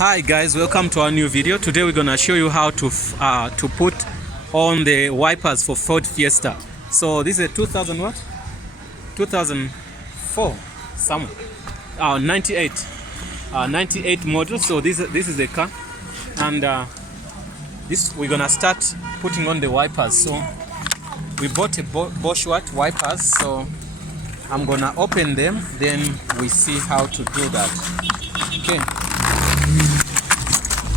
Hi guys, welcome to our new video. Today we're gonna show you how to put on the wipers for Ford Fiesta. So this is a 2004 somewhere 98 model. So this is the car, and this we're gonna start putting on the wipers. So we bought a Bosch wipers, so I'm gonna open them, then we see how to do that. Okay,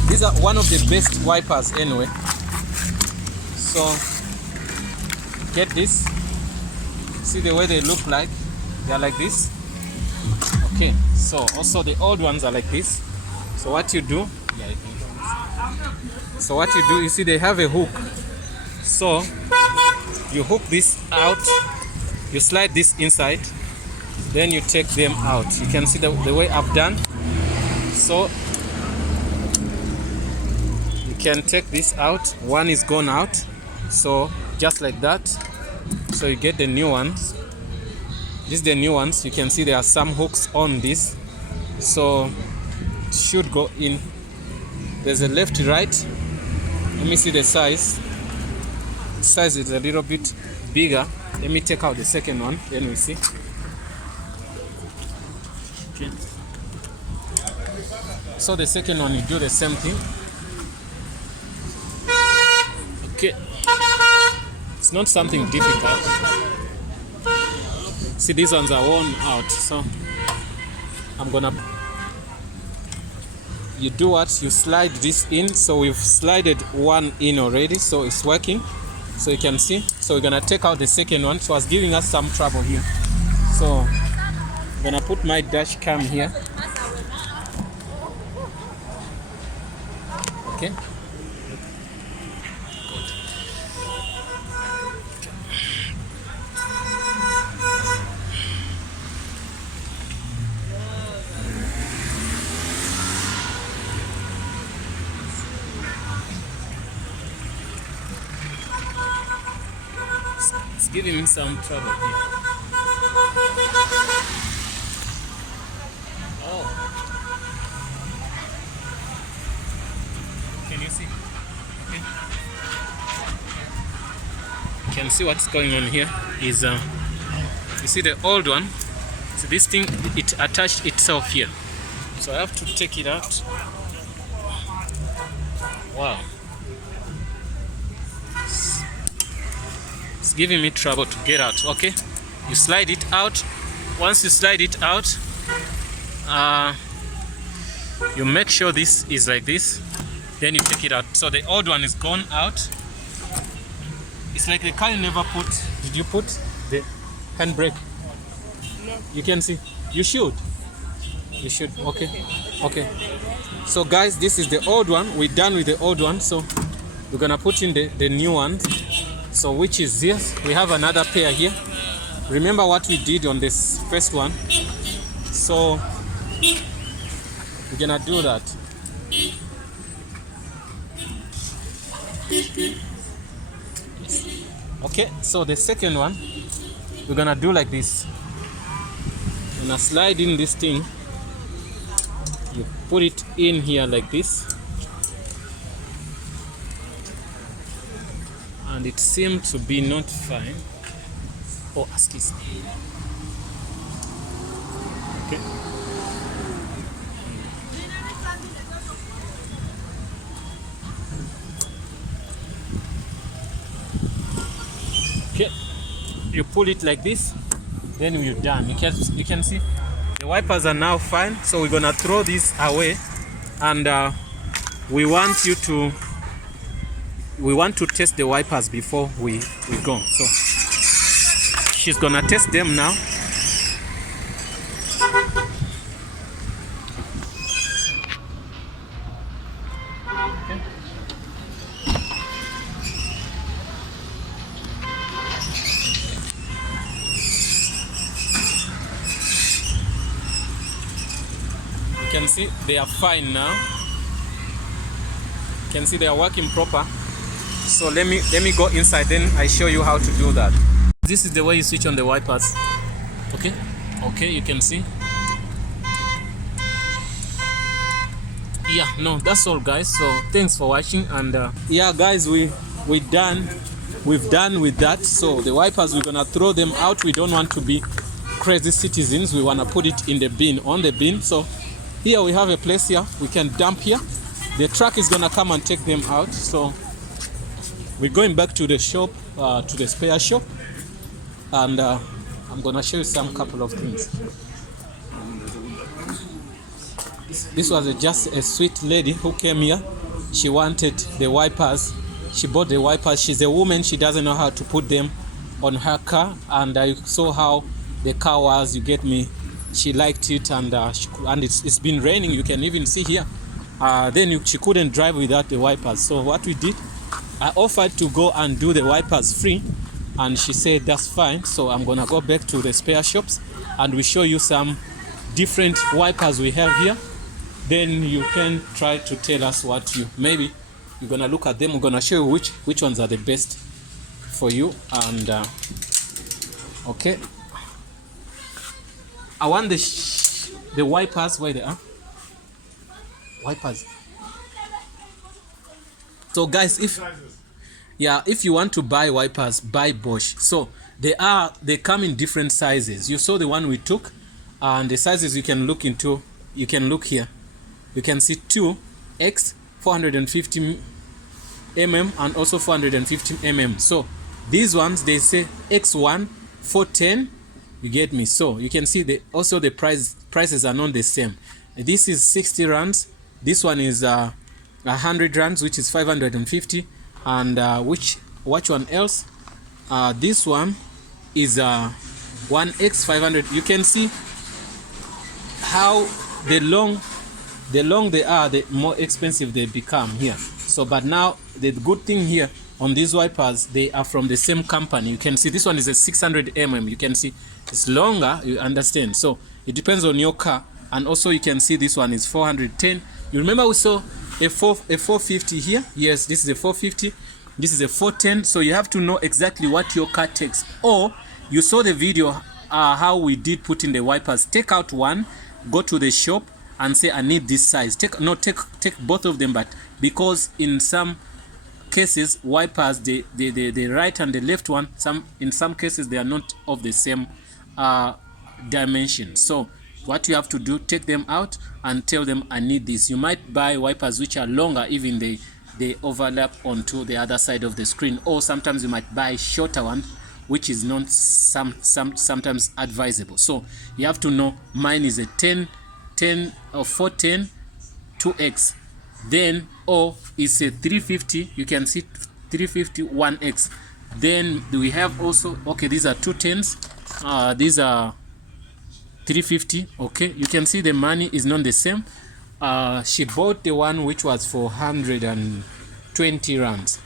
these are one of the best wipers anyway. So get this, see the way they look like, they are like this. Okay, so also the old ones are like this. So what you do, you see they have a hook, so you hook this out, you slide this inside, then you take them out. You can see the way I've done. So you can take this out, one is gone out, so just like that. So you get the new ones. These are the new ones. You can see there are some hooks on this, so it should go in. There's a left, right. Let me see the size. The size is a little bit bigger. Let me take out the second one, then we see. Okay. So the second one, you do the same thing. Okay. It's not something difficult. See, these ones are worn out, so I'm gonna. You do what? You slide this in. So we've slided one in already, so it's working. So you can see. So we're gonna take out the second one. So it was giving us some trouble here. So I'm gonna put my dash cam here. Okay. It's giving me some trouble here. Oh. Can you see? Okay. You can see what's going on here is you see the old one. So this thing, it attached itself here. So I have to take it out. Wow. It's giving me trouble to get out. Okay, you slide it out. Once you slide it out, you make sure this is like this, then you take it out. So the old one is gone out. It's like the car you never put. Did you put the handbrake? No. You can see. You should. You should. Okay. Okay. So guys, this is the old one. We're done with the old one. So we're gonna put in the new one. So which is this? We have another pair here. Remember what we did on this first one. So we're gonna do that. Okay, so the second one, we're gonna do like this. We're gonna slide in this thing. You put it in here like this. And it seemed to be not fine. Oh, excuse me. Okay. Okay. You pull it like this, then you're done. You can see the wipers are now fine. So we're gonna throw this away, and we want to test the wipers before we go. So she's gonna test them now. Okay. You can see they are fine now. You can see they are working proper. So let me go inside, then I show you how to do that. This is the way you switch on the wipers. Okay, you can see yeah, no, that's all guys. So thanks for watching, and yeah guys, we've done with that. So the wipers, we're gonna throw them out. We don't want to be crazy citizens. We want to put it in the bin, on the bin. So here we have a place here we can dump here. The truck is gonna come and take them out. So we're going back to the shop, to the spare shop, and I'm gonna show you some couple of things. This was just a sweet lady who came here. She wanted the wipers. She bought the wipers. She's a woman. She doesn't know how to put them on her car, and I saw how the car was. You get me? She liked it, and it's been raining. You can even see here. She couldn't drive without the wipers. So what we did, I offered to go and do the wipers free, and she said that's fine. So I'm gonna go back to the spare shops, and we show you some different wipers we have here. Then you can try to tell us what maybe you're gonna look at them. We're gonna show you which ones are the best for you. And okay, I want the wipers. Where they are? Wipers. So guys, if you want to buy wipers, buy Bosch. So they come in different sizes. You saw the one we took, and the sizes you can look into. You can look here. You can see 2X 450 mm and also 450 mm. So these ones, they say X1 410. You get me? So you can see also the prices are not the same. This is 60 rands. This one is 100 rands, which is 550. And which one else? This one is 1X 500. You can see how the long they are, the more expensive they become here. So but now the good thing here on these wipers, they are from the same company. You can see this one is a 600 mm. You can see it's longer, you understand. So it depends on your car. And also you can see this one is 410. You remember we saw a 450 here? Yes, this is a 450. This is a 410. So you have to know exactly what your car takes. Or you saw the video how we did put in the wipers. Take out one, go to the shop and say I need this size. Take both of them, but because in some cases wipers, the right and the left one, in some cases they are not of the same dimension. So what you have to do, take them out and tell them I need this. You might buy wipers which are longer, even they overlap onto the other side of the screen, or sometimes you might buy shorter one, which is not sometimes advisable. So you have to know mine is a 10 or 410 2X, then or it's a 350. You can see 350 1X. Then we have also, okay, these are 210s, these are 350. Okay, you can see the money is not the same. She bought the one which was for 120 rands,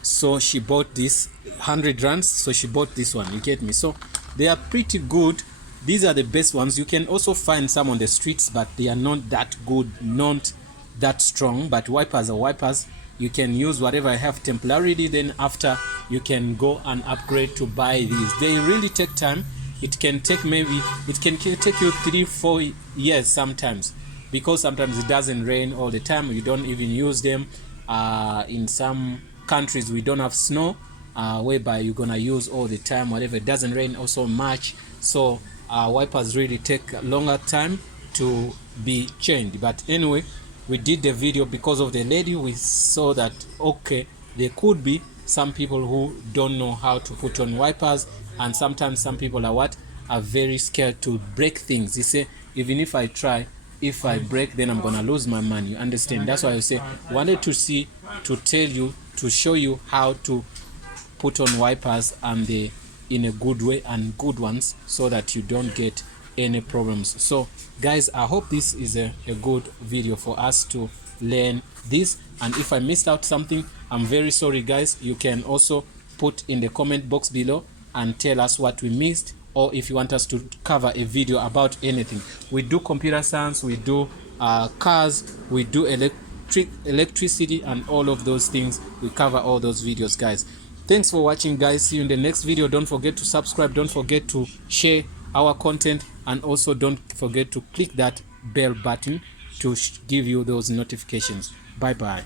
so she bought this 100 rands, so she bought this one. You get me? So they are pretty good. These are the best ones. You can also find some on the streets, but they are not that good, not that strong. But wipers are wipers. You can use whatever I have temporarily, then after you can go and upgrade to buy these. They really take time. It can take you 3-4 years sometimes, because sometimes it doesn't rain all the time. You don't even use them. In some countries we don't have snow, whereby you're gonna use all the time, whatever. It doesn't rain also much, so wipers really take a longer time to be changed. But anyway, we did the video because of the lady. We saw that okay, there could be some people who don't know how to put on wipers, and sometimes some people are very scared to break things. They say, even if I try, if I break, then I'm gonna lose my money. You understand? That's why I say wanted to tell you, to show you how to put on wipers, and in a good way, and good ones, so that you don't get any problems. So guys, I hope this is a good video for us to learn this, and if I missed out something, I'm very sorry guys. You can also put in the comment box below and tell us what we missed, or if you want us to cover a video about anything. We do computer science, we do cars, we do electricity, and all of those things. We cover all those videos guys. Thanks for watching guys. See you in the next video. Don't forget to subscribe, don't forget to share our content, and also don't forget to click that bell button to give you those notifications. Bye bye.